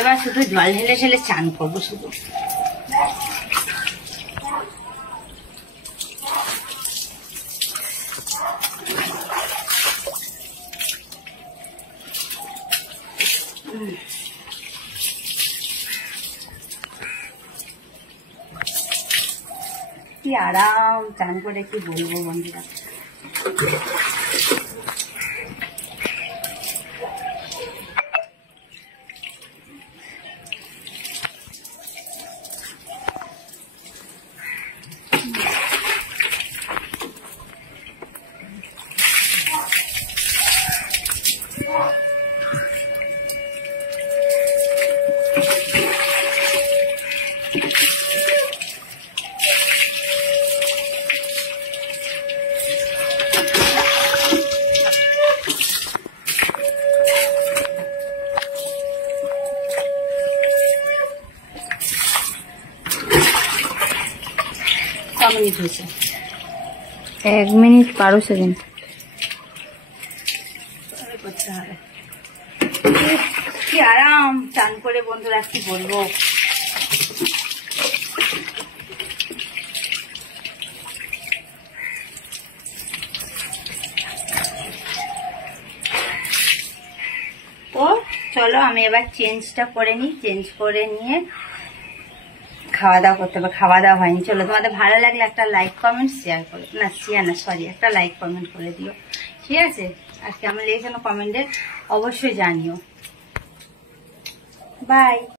এবার শুধু জল ঢেলে ঢেলে চান করবো শুধু। কি আরাম চান করে, কি বলবো বন্ধুরা। মিনিট হয়েছে? 1 মিনিট 12 সেকেন্ড করতে হবে। কি আরাম চান করে বন্ধুরা, কি বলবো। তো চলো আমি এবার চেঞ্জটা করে নিই, চেঞ্জ করে নিয়ে খাওয়া দাওয়া করতে হবে। খাওয়া দাওয়া হয়নি। চলো, তোমাদের ভালো লাগলে একটা লাইক কমেন্ট শেয়ার করে, না শেয়ার না সরি, একটা লাইক কমেন্ট করে দিও, ঠিক আছে? আর কেমন লেগেছে কমেন্টে অবশ্যই জানিও। বাই।